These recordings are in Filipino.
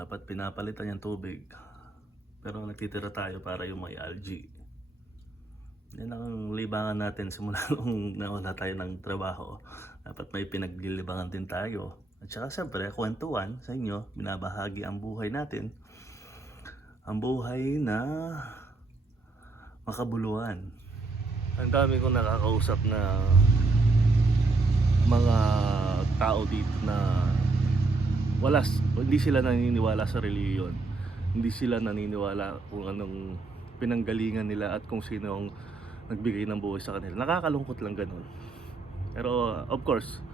dapat pinapalitan yung tubig. Pero nagtitira tayo para yung may algae. Yan ang libangan natin simula nung nauna tayo ng trabaho. Dapat may pinaglilibangan din tayo. At saka siyempre, kwentuhan sa inyo, binabahagi ang buhay natin. Ang buhay na makabuluhan. Ang dami kong nakakausap na mga tao dito na hindi sila naniniwala sa reliyon. Hindi sila naniniwala kung anong pinanggalingan nila at kung sino ang nagbigay ng buhay sa kanila. Nakakalungkot lang ganun. Pero of course,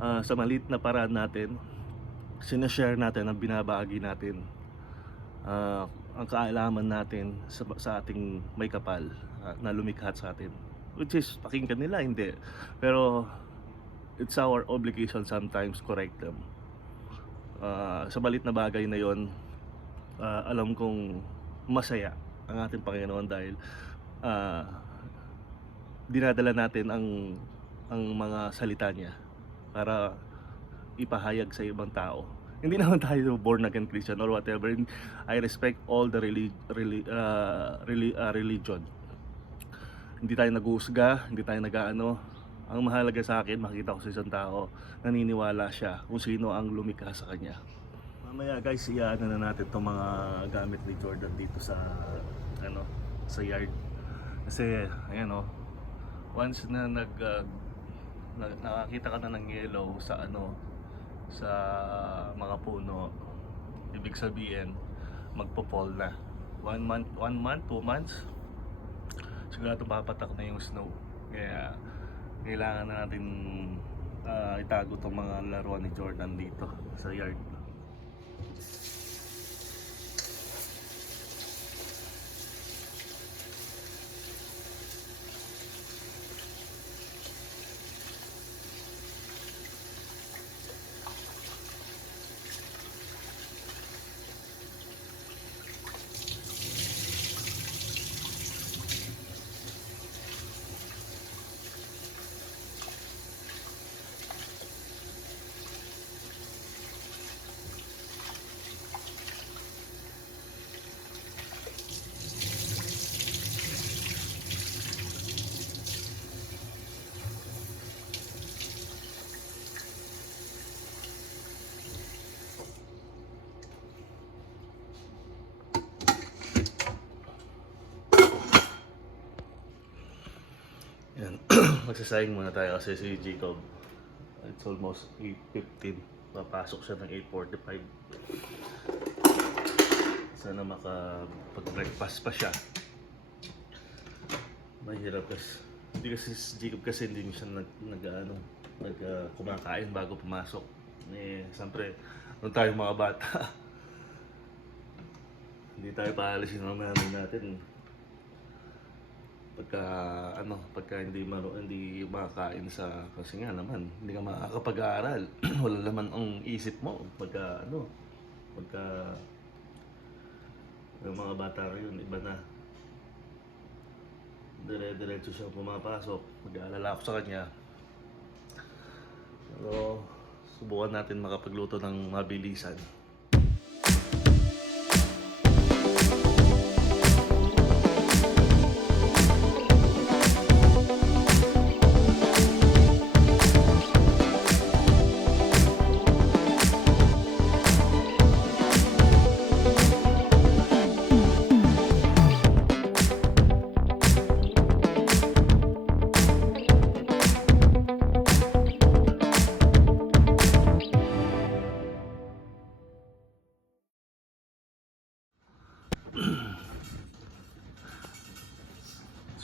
sa maliit na paraan natin, sinashare natin ang binabahagi natin, ang kaalaman natin sa ating may kapal na lumikha sa atin. Which is, pakinggan nila, hindi. Pero it's our obligation sometimes correct them. Sa maliit na bagay na yon, alam kong masaya ang ating Panginoon dahil dinadala natin ang mga salita niya para ipahayag sa ibang tao. Hindi naman tayo born again Christian or whatever. I respect all the religion. Hindi tayo nag-uusga, hindi tayo nag-aano. Ang mahalaga sa akin, makita ko sa isang tao, naniniwala siya kung sino ang lumikha sa kanya. Mamaya guys, iyaano na natin itong mga gamit ni Jordan dito sa yard. Kasi ayan once na nakakita ka na ng yellow sa sa mga puno, ibig sabihin magpo-fall na. 1 month, 2 months, sigurado papatak na yung snow. Kaya kailangan na natin itago itong mga laruan ni Jordan dito sa yard. Yan. Magsasayang muna tayo kasi si Jacob, it's almost 8:15, papasok siya ng 8:45. Sana makapag-breakfast pa siya. Mahirap kasi hindi kasi si Jacob kasi hindi siya kumakain bago pumasok. Siyempre nung tayo mga bata hindi tayo paalisin ng nanay natin pagka hindi makakain kasi nga naman hindi ka makakapag-aaral. Wala naman ang isip mo pagka yung mga bata ngayon iba na, dire-diretso siya pumapasok. Mag-aalala ako sa kanya, pero subukan natin makapagluto ng mabilisan.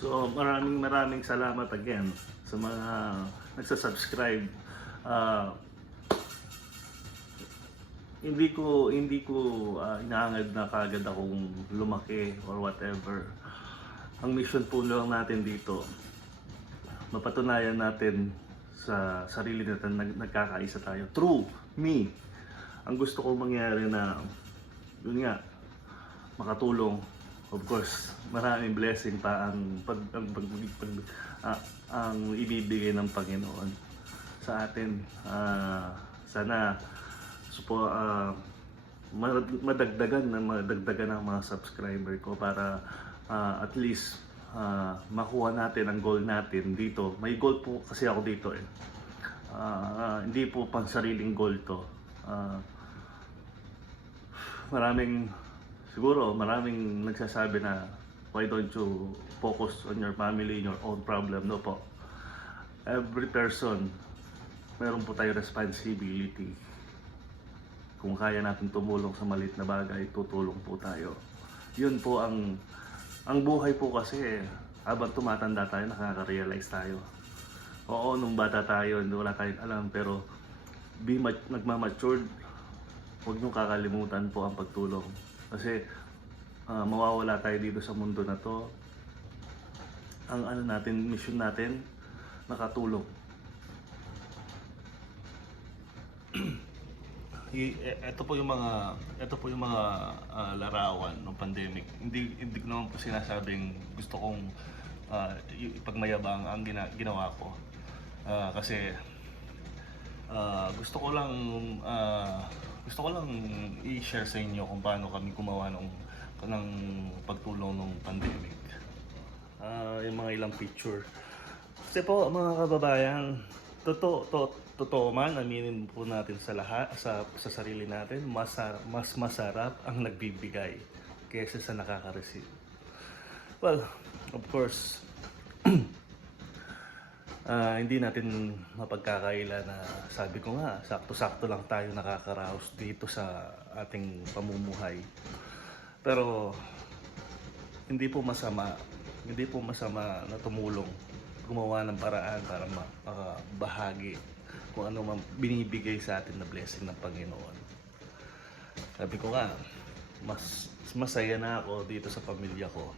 So maraming salamat again sa mga nagsasubscribe. Hindi ko inaangad na kagad akong lumaki or whatever. Ang mission po lang natin dito, mapatunayan natin sa sarili natin na nagkakaisa tayo. True me. Ang gusto ko mangyari na yun nga, makatulong. Of course, maraming blessing pa ang ibibigay ng Panginoon sa atin. Sana madagdagan ng mga subscriber ko para at least makuha natin ang goal natin dito. May goal po kasi ako dito eh. Hindi po pang sariling goal to. Ah, maraming nagsasabi na why don't you focus on your family, your own problem. No po. Every person, meron po tayo responsibility. Kung kaya natin tumulong sa maliit na bagay, tutulong po tayo. Yun po ang buhay po kasi habang tumatanda tayo, nakaka-realize tayo. Oo, nung bata tayo, wala tayong alam, pero nagmamatured, huwag niyong kakalimutan po ang pagtulong. Kasi mawawala tayo dito sa mundo na to. Ang mission natin, nakatulong. Ito po yung mga larawan ng pandemic. Hindi ko naman po sinasabing gusto kong ipagmayabang ang ginawa ko. Kasi gusto ko lang i-share sa inyo kung paano kami gumawa ng pagtulong ng pandemic. Yung mga ilang picture. Kasi po mga kababayan, totoo man, aminin po natin sa lahat, sa sarili natin, mas masarap ang nagbibigay kaysa sa nakaka-receive. Well, of course, hindi natin mapagkakaila na sabi ko nga, sakto-sakto lang tayo nakakaraos dito sa ating pamumuhay. Pero hindi po masama na tumulong, gumawa ng paraan para makabahagi kung ano man binibigay sa atin na blessing ng Panginoon. Sabi ko nga, mas masaya na ako dito sa pamilya ko.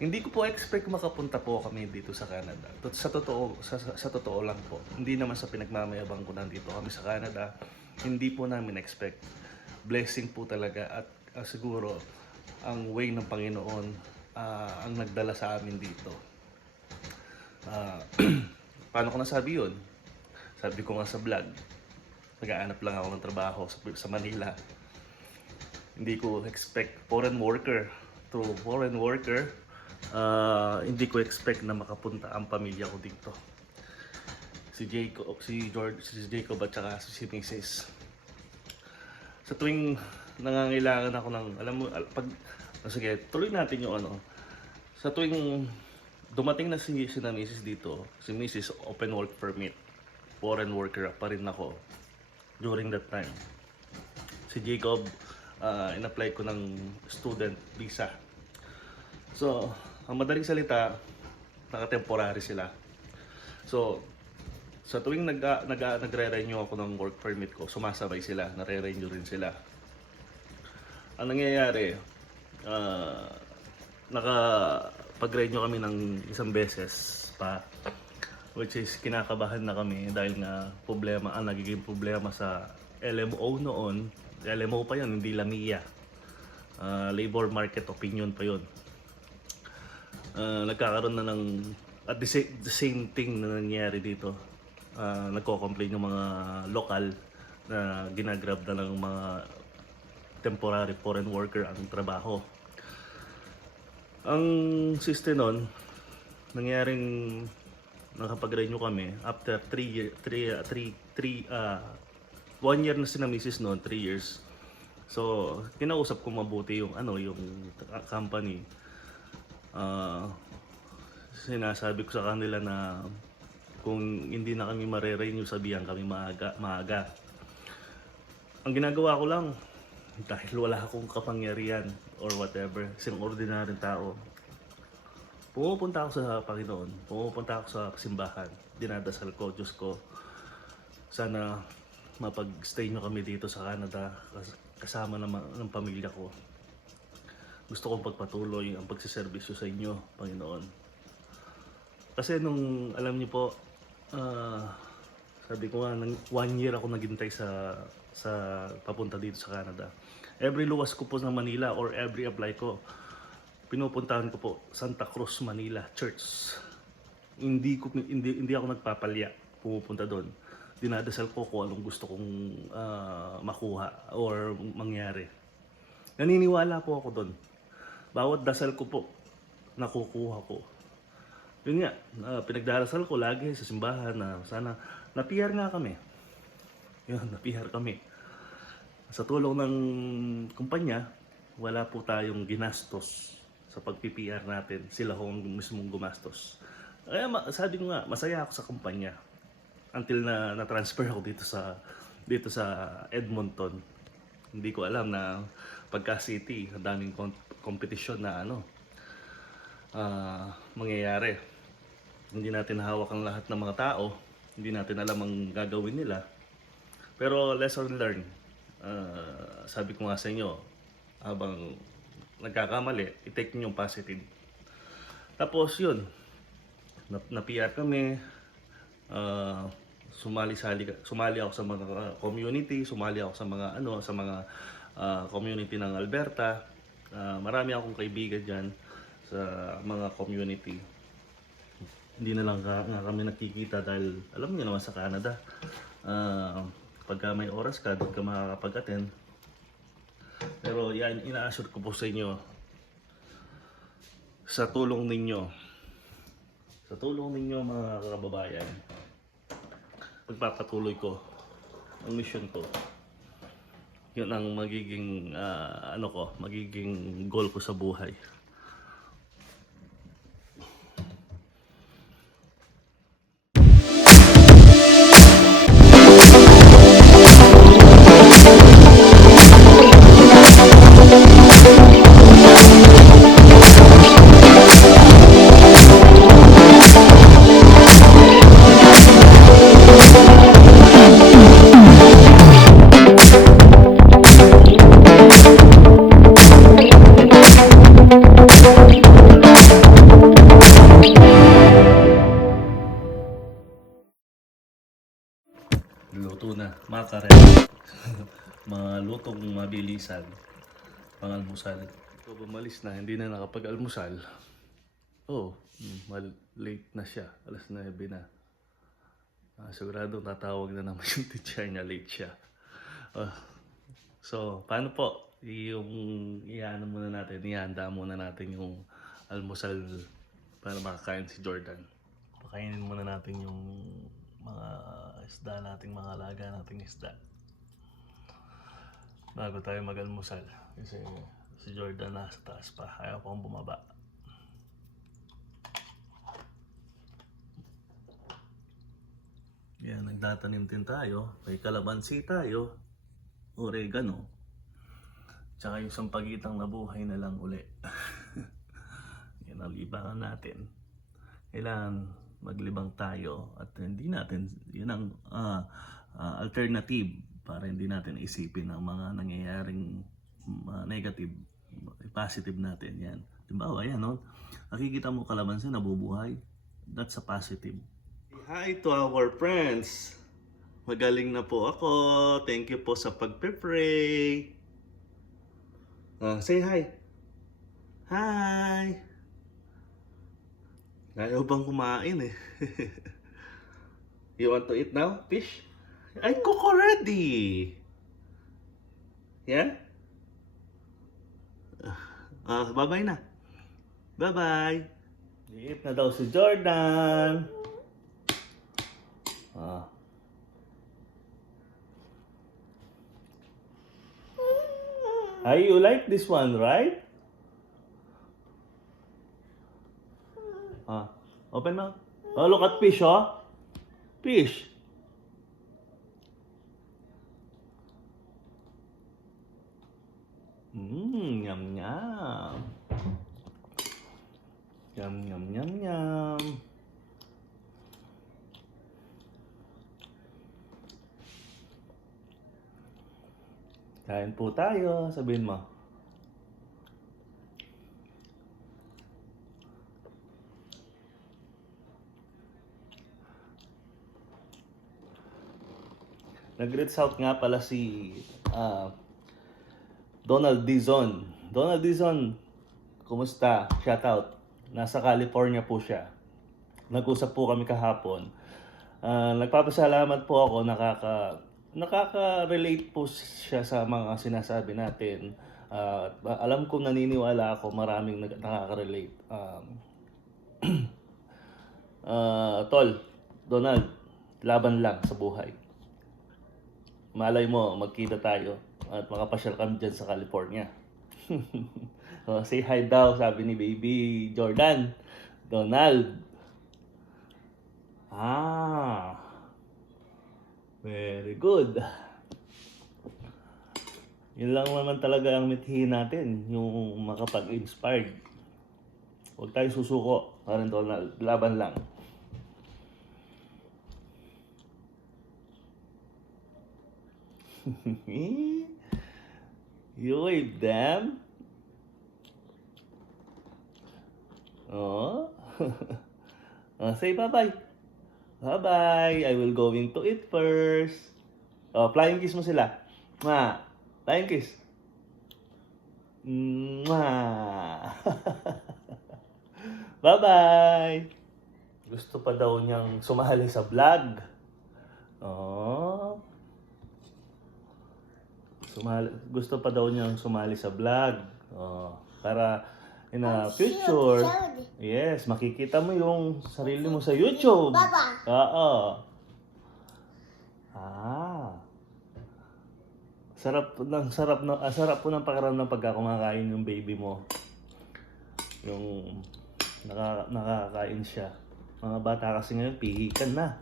Hindi ko po expect makapunta po kami dito sa Canada. Sa totoo lang po. Hindi naman sa pinagmamayabang ko nandito kami sa Canada. Hindi po namin expect. Blessing po talaga at siguro ang way ng Panginoon ang nagdala sa amin dito. Paano ko nasabi yun? Sabi ko nga sa vlog, nag-aanap lang ako ng trabaho sa Manila. Hindi ko expect foreign worker. Hindi ko expect na makapunta ang pamilya ko dito. Si Jacob at saka si Mrs. Sa tuwing nangangailangan ako ng, sige, tuloy natin yung Sa tuwing dumating na si Mrs. dito, si Mrs. open work permit, foreign worker pa rin ako during that time. Si Jacob, in-apply ko ng student visa. So, ang madaling salita, naka-temporary sila. So, sa tuwing nagre-renew ako ng work permit ko, sumasabay sila, nare-renew rin sila. Ang nangyayari, nakapag-renew kami ng isang beses pa, which is kinakabahan na kami dahil nga nagiging problema sa LMO noon. LMO pa yun, hindi LAMIA. Labor Market Opinion pa yun. Nagkakaroon na ng at the same thing na nangyari dito. Nagko-complain yung mga lokal na ginagrab na ng mga temporary foreign worker ang trabaho. Ang system nun, nangyaring nakapag-renew kami after 1 year na si Mrs. noon, 3 years. So, kinausap ko mabuti yung company. Sinasabi ko sa kanila na kung hindi na kami mare-renew, sabihan kami maaga. Ang ginagawa ko lang, dahil wala akong kapangyarihan or whatever, isang ordinaryong tao, pumupunta ako sa Panginoon, pumupunta ako sa simbahan, dinadasal ko, Diyos ko, sana mapag-stay nyo kami dito sa Canada kasama ng pamilya ko. Gusto kong pagpatuloy ang pagsiservisyo sa inyo, Panginoon. Kasi nung, alam niyo po, sabi ko nga, 1 year ako naghintay sa papunta dito sa Canada. Every luwas ko po ng Manila or every apply ko, pinupuntahan ko po Santa Cruz, Manila Church. Hindi ako nagpapalya pumupunta doon. Dinadasal ko kung anong gusto kong makuha or mangyari. Naniniwala po ako doon. Bawat dasal ko po, nakukuha ko. Yun nga, pinagdarasal ko lagi sa simbahan na sana na-PR nga kami. Yun, na-PR kami. Sa tulong ng kumpanya, wala po tayong ginastos sa pag-PR natin. Sila ho mismong gumastos. Kaya sabi ko nga, masaya ako sa kumpanya. Until na na-transfer ako dito sa Edmonton. Hindi ko alam na pagka city, ang daming competition na mangyayari. Hindi natin hawak ang lahat ng mga tao. Hindi natin alam ang gagawin nila. Pero lesson learned. Sabi ko nga sa inyo, habang nagkakamali, i-take nyo yung positive. Tapos yun, na-PR kami. Sumali ako sa mga community, sumali ako sa mga community ng Alberta. Marami akong kaibigan diyan sa mga community. Hindi na lang nga kami nakikita dahil alam niyo naman sa Canada, pagka may oras ka, doon ka makakapag-attend. Pero yan, ina-assure ko po sa inyo, sa tulong ninyo mga kababayan, pagpapatuloy ko ang mission ko. Yun ang magiging magiging goal ko sa buhay. Luto na, makaren. Mga lutong mabilisan, pang-almusal. So bumalis na, hindi na nakapag-almusal. Late na siya, alas 9 na. Sigurado tatawag na naman yung teacher niya, late siya. So, paano po? Ihanda muna natin yung almusal para makakain si Jordan. Pakainin muna natin yung mga isda nating mga alaga nating isda bago tayo mag-almusal kasi si Jordan nasa taas pa, ayaw pang bumaba. Yan, nagtatanim din tayo, may kalamansi tayo, oregano, tsaka yung sampagitang nabuhay na lang uli. Yan ang libangan natin. Kailangan maglibang tayo at hindi natin, yun ang alternative para hindi natin isipin ang mga nangyayaring negative, positive natin yan. Diba, ayan nakikita mo kalamansi nabubuhay, that's a positive. Hi to our friends, magaling na po ako, thank you po sa pagpe-pray. Say hi. Hi. Ayaw bang kumain eh. You want to eat now, fish? I cook already. Yeah? Bye-bye na. Bye-bye. Eat na daw si Jordan. Hi, you like this one, right? Open mouth. Oh, look at fish, oh. Fish. Yum, yum. Yum, yum, yum, yum. Kain po tayo, sabihin mo. Nag-reach out nga pala si Donald Dizon. Donald Dizon, kumusta? Shout out. Nasa California po siya. Nag-usap po kami kahapon. Nagpapasalamat po ako, nakaka-relate po siya sa mga sinasabi natin. Alam kong naniniwala ako maraming nakaka-relate. Tol, Donald, laban lang sa buhay. Malay mo, magkita tayo at makapasyal kami dyan sa California. Say hi daw, sabi ni Baby Jordan. Donald. Very good. Yun lang naman talaga ang mithiin natin, yung makapag-inspired. Huwag tayo susuko, parang Donald, laban lang. You wave them? Oh. Say bye-bye. Bye-bye. I will going to eat first. Flying kiss mo sila. Flying kiss. Bye-bye. Gusto pa daw niyang sumali sa vlog. Gusto pa daw niyang sumali sa vlog. Para in a future, yes, makikita mo yung sarili mo sa YouTube. Oo. Sarap po ng pakiramdam pagka kumakain yung baby mo. Yung nakakain siya. Mga bata kasi ngayon, pihikan na.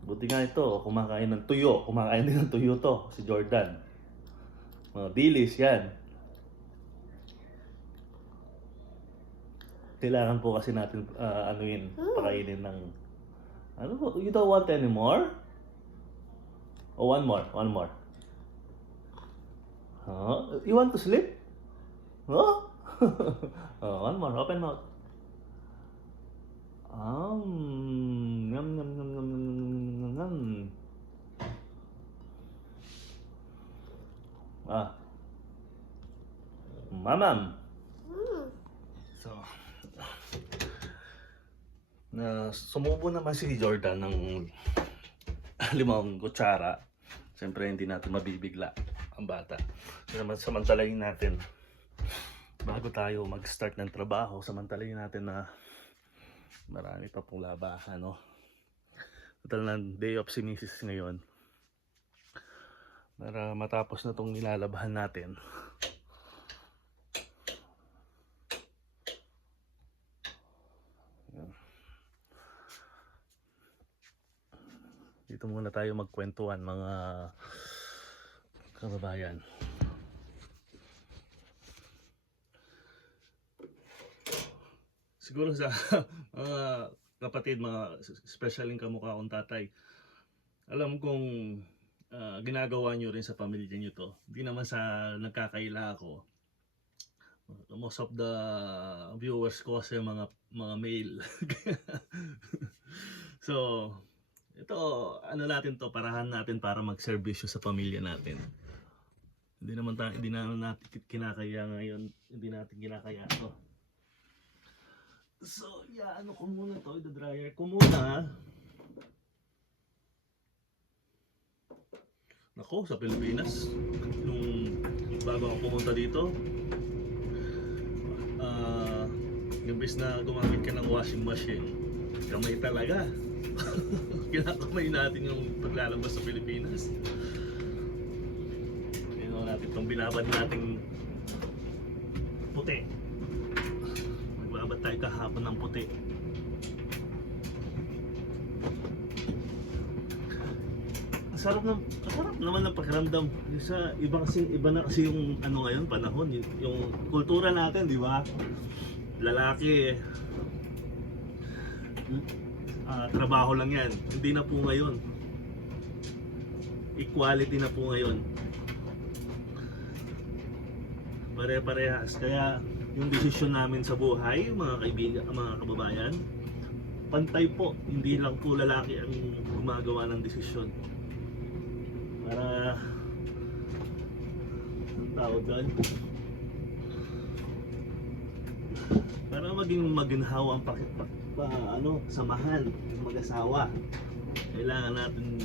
Buti nga ito, kumakain ng tuyo. Kumakain din ng tuyo to, si Jordan. Mga dilis yan. Kailangan po kasi natin pakainin ng... You don't want anymore? One more. You want to sleep? One more, open mouth. Yum, yum, yum, yum, yum, yum, yum. Mamam. So, sumubo naman si Jordan ng 5 kutsara. Siyempre hindi natin mabibigla ang bata. Samantalayin natin bago tayo mag-start ng trabaho, samantalayin natin na marami pa pong labahan, no? Total na day off si Mrs. ngayon. Para matapos na tong nilalabahan natin. Dito muna tayo magkwentuhan, mga kababayan. Siguro sa mga kapatid, mga special yung kamukha kong tatay, alam kong ginagawa nyo rin sa pamilya nyo to. Hindi naman sa nagkakaila ako. Most of the viewers ko kasi mga male. So, ito, natin to, parahan natin para mag-servisyo sa pamilya natin. Hindi naman natin kinakaya ngayon, hindi natin kinakaya to. So, ko muna to, i-dryer ko muna. Nako, sa Pilipinas, nung bago ako pumunta dito, imbes na gumamit ka ng washing machine, kamay talaga. Kinakamay natin yung paglalabas sa Pilipinas. Yun natin itong binabad nating puti. Magbabad tayo kahapon ng puti. Sarap naman ng pakiramdam. Iba na kasi yung ngayon, panahon, yung kultura natin, di ba? Lalaki, trabaho lang yan. Hindi na po ngayon. Equality na po ngayon. Pare-parehas. Kaya yung desisyon namin sa buhay, mga kaibigan, mga kababayan, pantay po. Hindi lang po lalaki ang gumagawa ng desisyon. Para ang tawag doon, para maging maginhawa ang samahan ng mag-asawa. Kailangan natin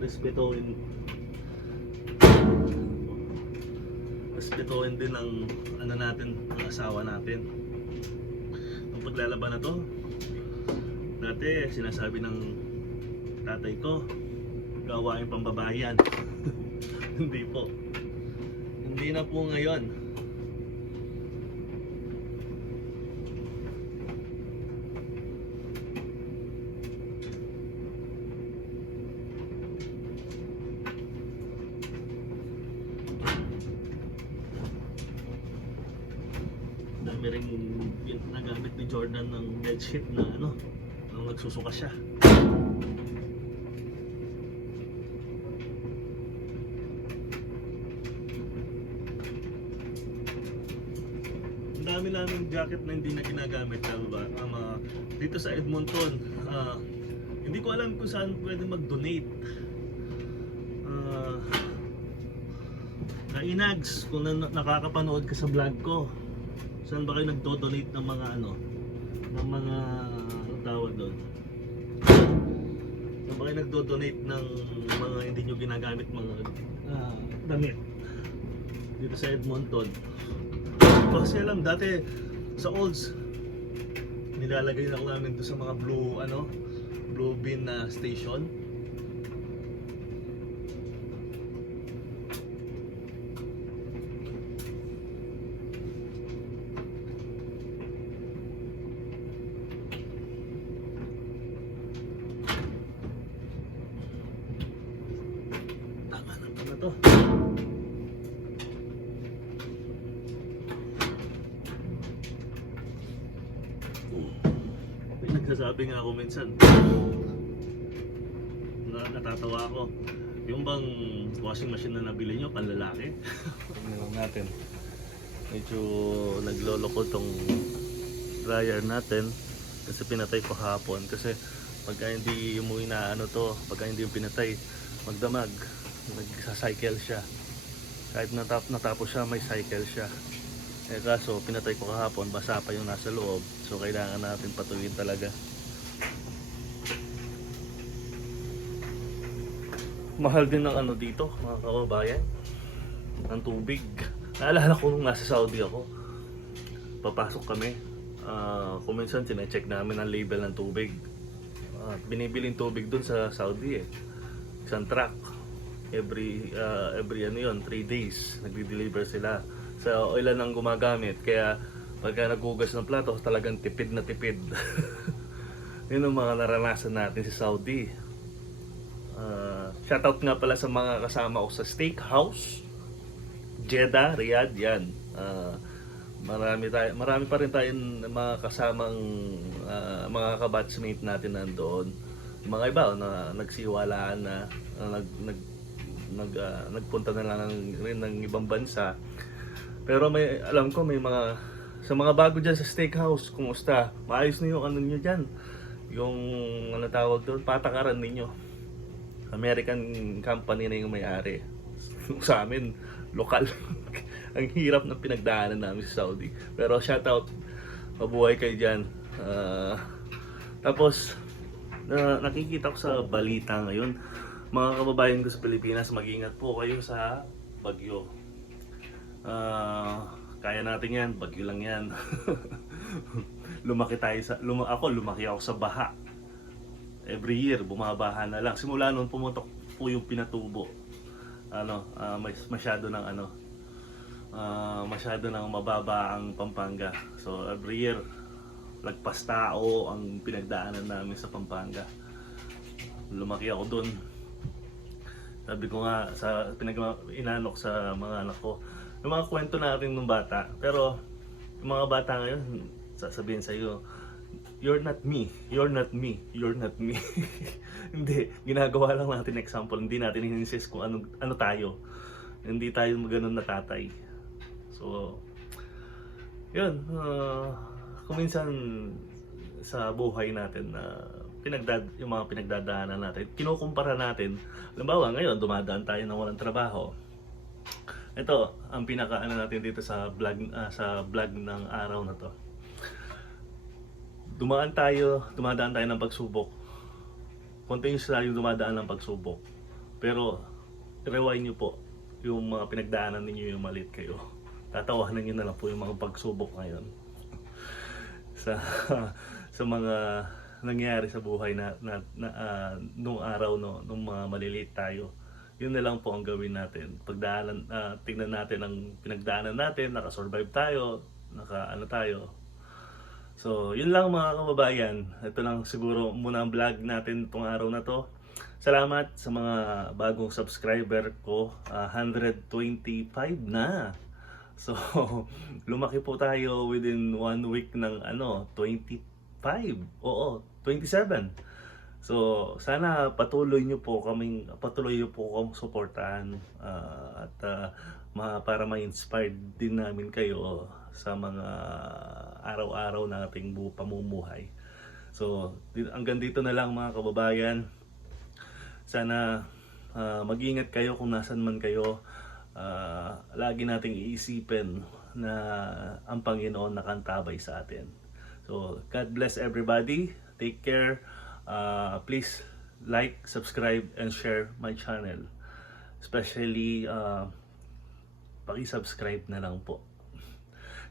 respetuhin respetuhin din ng ano natin, ng asawa natin. Ang paglalaban na to, dati sinasabi ng tatay ko, gawain pambabayan. Hindi po. Hindi na po ngayon. Dami rin nagamit ni Jordan ng bedsheet na ano, nung nagsusuka siya. Ang dami namin jacket na hindi na ginagamit, ba? Dito sa Edmonton, hindi ko alam kung saan pwede mag-donate. Na Inags, kung nakakapanood ka sa vlog ko, saan ba kayo nagdo-donate ng mga ano, ng mga tawag doon? Saan ba kayo nagdo-donate ng mga hindi nyo ginagamit mga damit dito sa Edmonton? Kasi alam, dati sa Olds, nilalagay lang namin doon sa mga blue bin na station. To. Nagsasabi nga ako minsan na natatawa ako, yung bang washing machine na nabili nyo panlalaki? Tingnan lang natin, medyo nagloloko tong dryer natin kasi pinatay ko hapon. Kasi pagka hindi mo inaano to, pagka hindi yung pinatay, magdamag, nagsa-cycle siya. Kahit natapos siya, may cycle siya. Eh kaso pinatay ko kahapon, basa pa yung nasa loob. So kailangan natin patuloyin talaga. Mahal din ng ano dito, mga kababayan, ng tubig. Naalala ko nung nasa Saudi ako, papasok kami, kung minsan sinecheck namin ang label ng tubig. Binibiling tubig dun sa Saudi eh, isang truck. Every ano yun, 3 days nagdi-deliver sila. So ilan ang gumagamit, kaya pagka naghugas ng plato talagang tipid na tipid. Yun ang mga naranasan natin sa Saudi. Shoutout nga pala sa mga kasama ko sa Steakhouse Jeddah, Riyadh, yan. Marami pa rin tayong mga kasamang mga kabatchmate natin nandoon. Mga iba na nagsiwalaan na nagpunta na lang rin ng ibang bansa. Pero alam ko may mga sa mga bago diyan sa Steakhouse, kumusta? Maayos na yung ano niyo diyan. Yung ano tawag doon, patakaran ninyo. American company na yung may-ari. Sa amin, lokal. Ang hirap ng pinagdaanan namin sa Saudi. Pero shoutout, mabuhay kayo diyan. Tapos nakikita ko sa balita ngayon, mga kababayan ko sa Pilipinas, mag-ingat po kayo sa bagyo. Kaya natin yan, bagyo lang yan. Lumaki ako sa baha. Every year, bumabaha na lang. Simula noon pumutok po yung Pinatubo. Masyado ng mababa ang Pampanga. So every year, lagpas tao ang pinagdaanan namin sa Pampanga. Lumaki ako doon. Sabi ko nga, inanok sa mga anak ko, yung mga kwento natin nung bata. Pero yung mga bata ngayon, sasabihin sa iyo, you're not me, you're not me, you're not me. Hindi, ginagawa lang natin example. Hindi natin in-insist kung ano tayo. Hindi tayo ganun na tatay. So, yun. Kung minsan sa buhay natin na yung mga pinagdadaanan natin, kinukumpara natin. Halimbawa, ngayon dumadaan tayo ng walang trabaho. Ito ang pinaka-ano natin dito sa vlog ng araw na to. Dumadaan tayo ng pagsubok. Continuous tayo dumadaan ng pagsubok. Pero rewind nyo po. yung mga pinagdaanan ninyo yung maliit kayo. Tatawanan niyo na lang po yung mga pagsubok ngayon sa sa mga nangyari sa buhay nung araw, no, nung mga maliliit tayo. Yun na lang po ang gawin natin. Tingnan natin ang pinagdaanan natin, nakasurvive tayo, naka-ano tayo. So, yun lang mga kababayan. Ito lang siguro muna ang vlog natin itong araw na to. Salamat sa mga bagong subscriber ko. 125 na. So, lumaki po tayo within 1 week ng 25. Oo, 27. So, sana patuloy niyo po kaming suportahan para ma-inspired din namin kayo sa mga araw-araw nating pamumuhay. So, hanggang dito na lang mga kababayan. Sana mag-ingat kayo kung nasan man kayo. Lagi nating iisipin na ang Panginoon nakantabay sa atin. So, God bless everybody. Take care. Please like, subscribe, and share my channel. Especially, paki-subscribe na lang po.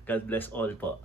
God bless all po.